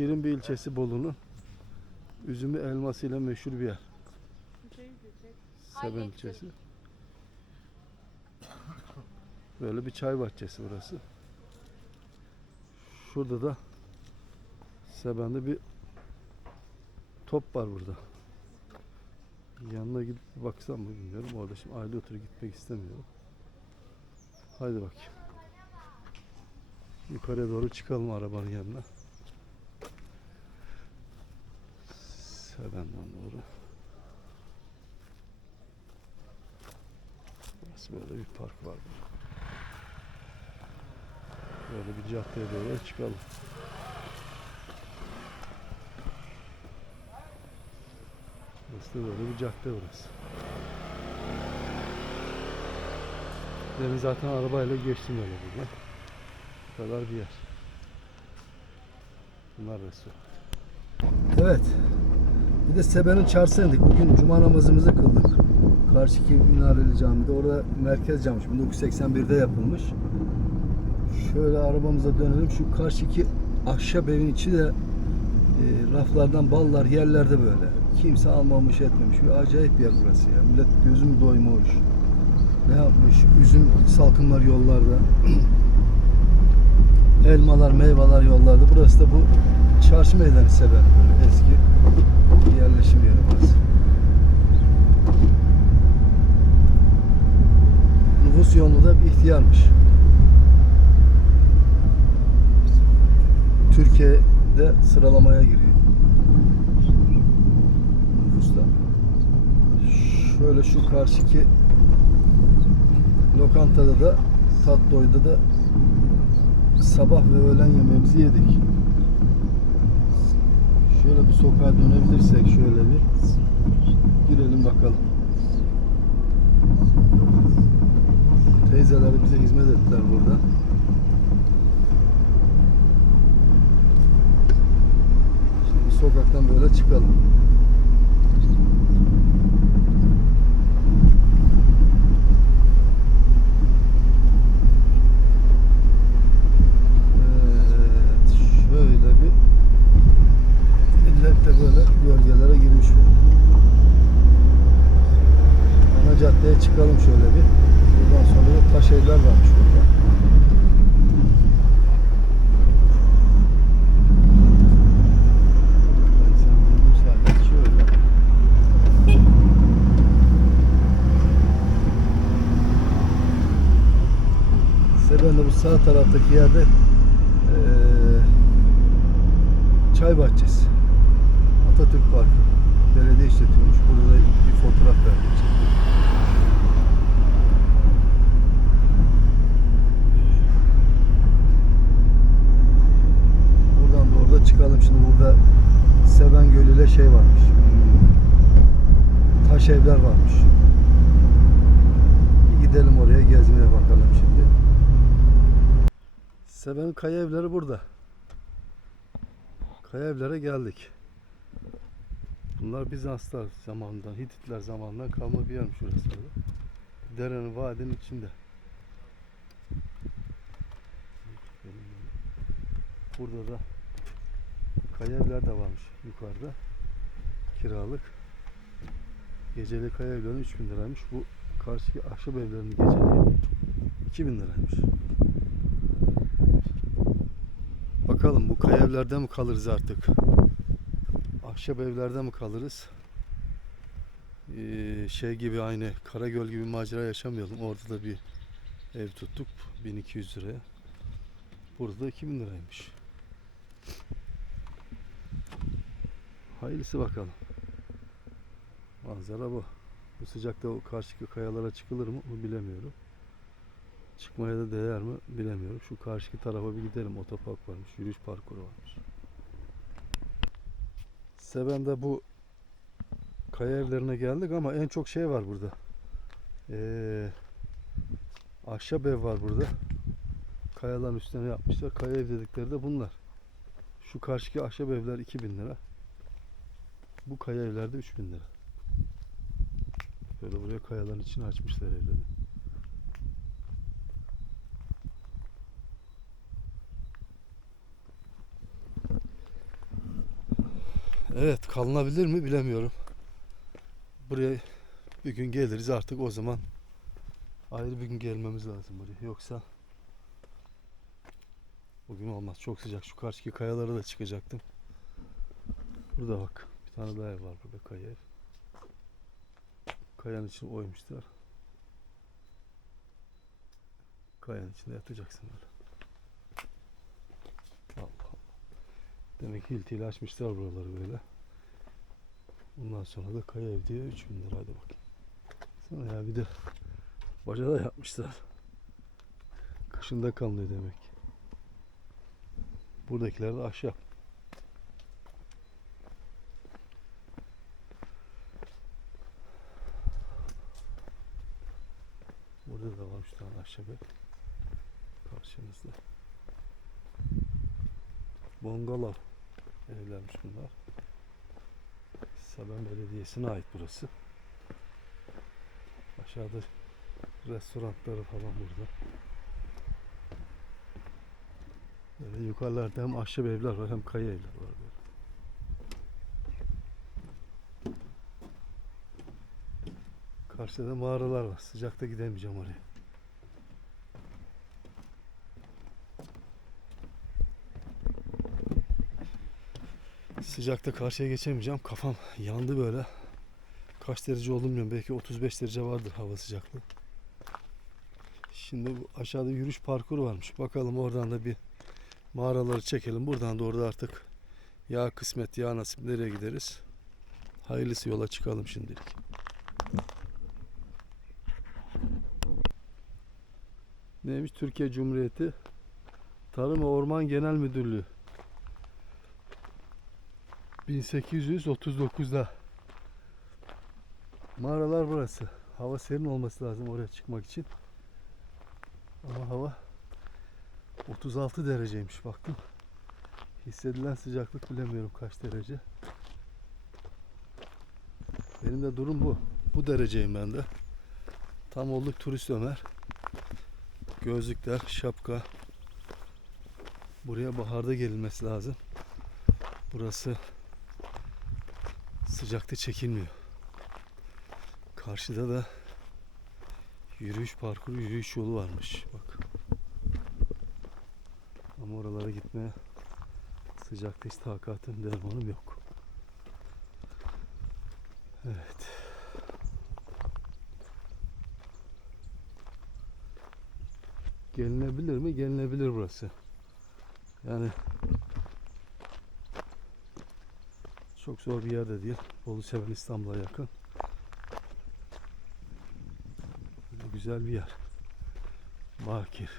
şirin bir ilçesi Bolu'nun. Üzümü elmasıyla meşhur bir yer. Seben ilçesi. Böyle bir çay bahçesi burası. Şurada da Seben'de bir top var burada. Yanına gidip baksam mı bilmiyorum. Orada şimdi aile otur gitmek istemiyorum. Haydi bakayım. Yukarıya doğru çıkalım arabanın yanına. Seben'den doğru. Burası böyle bir park var. burada. Böyle bir caddeye doğru çıkalım. Burası da böyle bir cadde burası. Demin zaten arabayla geçtim öyle buradan. Bu kadar bir yer. Bunlar restoran. Evet. Bir de Sebe'nin çarşısına indik. Bugün cuma namazımızı kıldık. Karşıki Minareli Camii'de. Orada merkez camiş. 1981'de yapılmış. Şöyle arabamıza dönelim. Şu karşıki ahşap evin içi de e, raflardan ballar yerlerde böyle. Kimse almamış etmemiş. Bir acayip bir yer burası ya. Millet gözüm doymuş. Ne yapmış? Üzüm salkımlar yollarda. Elmalar, meyveler yollarda. Burası da bu çarşı meydanı sever böyle eski bir yerleşim yeri burası. Nüfus yoğunluğu da bir ihtiyarmış. Türkiye'de sıralamaya giriyor. Nüfusta. Şöyle şu karşıki lokantada da Tatlıoy'da da sabah ve öğlen yemeğimizi yedik. Şöyle bir sokağa dönebilirsek şöyle bir girelim bakalım. Teyzeler bize hizmet ettiler burada. Şimdi sokaktan böyle çıkalım. Evet, şöyle bir millet de böyle gölgelere girmiş böyle. Ana caddeye çıkalım şöyle bir. Buradan sonra da taş evler varmış burada. Ben sen buldum sadece şöyle. Taraftaki yerde eee çay bahçesi. Atatürk Parkı. Belediye işletiyormuş. Burada da bir fotoğraf çektik. Buradan doğru da çıkalım. Şimdi burada Seven Gölü ile şey varmış. Taş evler varmış. Bir gidelim oraya gezmeye bakalım şimdi. Seven kaya evleri burada. Kaya evlere geldik. Bunlar Bizanslar zamanından, Hititler zamanından kalma bir yermiş böyle. Derenin, vadinin içinde. Burada da kaya evler de varmış yukarıda. Kiralık. Geceli kaya evlerinin 3000 liraymış. Bu karşıki ahşap evlerinin geceliği 2000 liraymış. Bakalım bu kaya evlerde mi kalırız artık? Ahşap evlerde mi kalırız? Ee, şey gibi aynı Karagöl gibi macera yaşamayalım. Orada da bir ev tuttuk 1200 liraya. Burada da 2000 liraymış. Hayırlısı bakalım. Manzara bu. Bu sıcakta o karşıki kayalara çıkılır mı onu bilemiyorum. Çıkmaya da değer mi bilemiyorum. Şu karşıki tarafa bir gidelim. Otopark varmış. Yürüyüş parkuru varmış. Seven'de bu kaya evlerine geldik ama en çok şey var burada. Ee, ahşap ev var burada. Kayaların üstüne yapmışlar. Kaya ev dedikleri de bunlar. Şu karşıki ahşap evler 2000 lira. Bu kaya evlerde 3000 lira. Böyle buraya kayaların içine açmışlar evleri. Evet kalınabilir mi bilemiyorum. Buraya bir gün geliriz artık o zaman ayrı bir gün gelmemiz lazım buraya. Yoksa bugün olmaz. Çok sıcak. Şu karşıki kayalara da çıkacaktım. Burada bak. Bir tane daha ev var burada kaya ev. Kayanın içine oymuşlar. Kayanın içinde yatacaksın böyle. Demek ki hiltiyle açmışlar buraları böyle. Bundan sonra da kaya ev diye 3000 lira hadi bakayım. Sana ya bir de baca da yapmışlar. Kışında kalmıyor demek. Buradakiler de ahşap. Burada da var üç tane ahşap. Karşımızda. Bungalov evlermiş bunlar. Saban Belediyesi'ne ait burası. Aşağıda restoranları falan burada. Böyle yukarılarda hem ahşap evler var hem kaya evler var böyle. Karşıda mağaralar var. Sıcakta gidemeyeceğim oraya. Sıcakta karşıya geçemeyeceğim. Kafam yandı böyle. Kaç derece olduğunu bilmiyorum. Belki 35 derece vardır hava sıcaklığı. Şimdi bu aşağıda yürüyüş parkuru varmış. Bakalım oradan da bir mağaraları çekelim. Buradan da orada artık ya kısmet ya nasip nereye gideriz. Hayırlısı yola çıkalım şimdilik. Neymiş Türkiye Cumhuriyeti Tarım ve Orman Genel Müdürlüğü 1839'da Mağaralar burası. Hava serin olması lazım oraya çıkmak için. Ama hava 36 dereceymiş baktım. Hissedilen sıcaklık bilemiyorum kaç derece. Benim de durum bu. Bu dereceyim ben de. Tam olduk turist Ömer. Gözlükler, şapka. Buraya baharda gelinmesi lazım. Burası sıcakta çekilmiyor. Karşıda da yürüyüş parkuru, yürüyüş yolu varmış. Bak. Ama oralara gitmeye sıcakta hiç takatım, dermanım yok. Evet. Gelinebilir mi? Gelinebilir burası. Yani çok zor bir yerde değil. Bolu Seven İstanbul'a yakın. Böyle güzel bir yer. Bakir.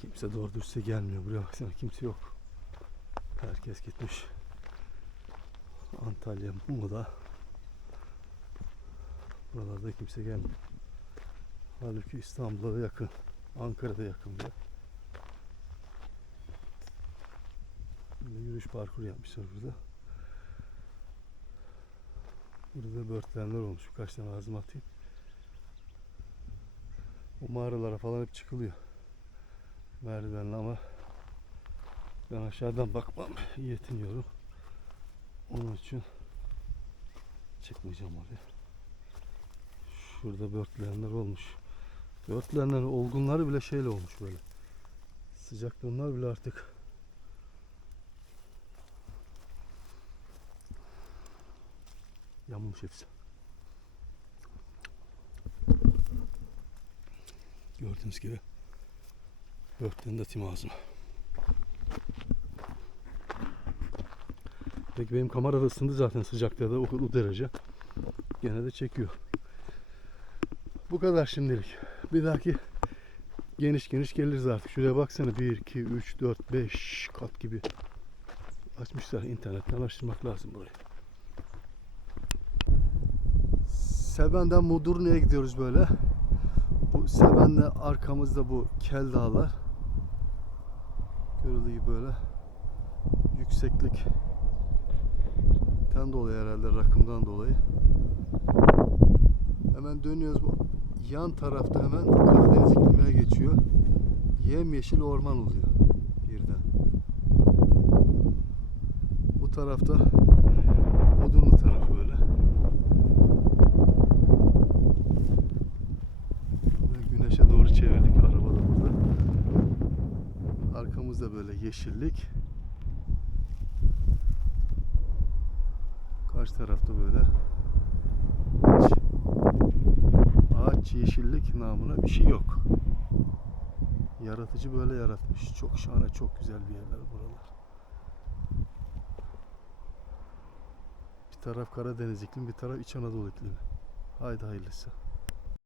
Kimse doğru dürüstçe gelmiyor. Buraya baksana kimse yok. Herkes gitmiş. Antalya, Muğla. Buralarda kimse gelmiyor. Halbuki İstanbul'a da yakın. Ankara'da yakın bir yer. Böyle yürüyüş parkuru yapmışlar burada. Burada börtlenler olmuş. Birkaç tane ağzıma atayım. O mağaralara falan hep çıkılıyor. Merdivenle ama ben aşağıdan bakmam yetiniyorum. Onun için çıkmayacağım oraya. Şurada börtlenler olmuş. Börtlenlerin olgunları bile şeyle olmuş böyle. Sıcaklığından bile artık yanmış hepsi. Gördüğünüz gibi börtlerini de atayım. Peki benim kamera da ısındı zaten sıcakta da o, o derece. Gene de çekiyor. Bu kadar şimdilik. Bir dahaki geniş geniş geliriz artık. Şuraya baksana 1, 2, 3, 4, 5 kat gibi açmışlar. internetten araştırmak lazım burayı. Seben'den Mudurnu'ya gidiyoruz böyle. Bu Seben'le arkamızda bu Kel Dağlar. Görüldüğü gibi böyle yükseklik ten dolayı herhalde rakımdan dolayı. Hemen dönüyoruz bu yan tarafta hemen Karadeniz iklimine geçiyor. Yemyeşil orman oluyor birden. Bu tarafta Odunlu taraf böyle. Böyle güneşe doğru çevirdik araba da burada. Arkamızda böyle yeşillik. Karşı tarafta böyle hiç ağaç yeşillik namına bir şey yok. Yaratıcı böyle yaratmış. Çok şahane, çok güzel bir yerler buralar. Bir taraf Karadeniz iklimi, bir taraf İç Anadolu iklimi. Haydi hayırlısı.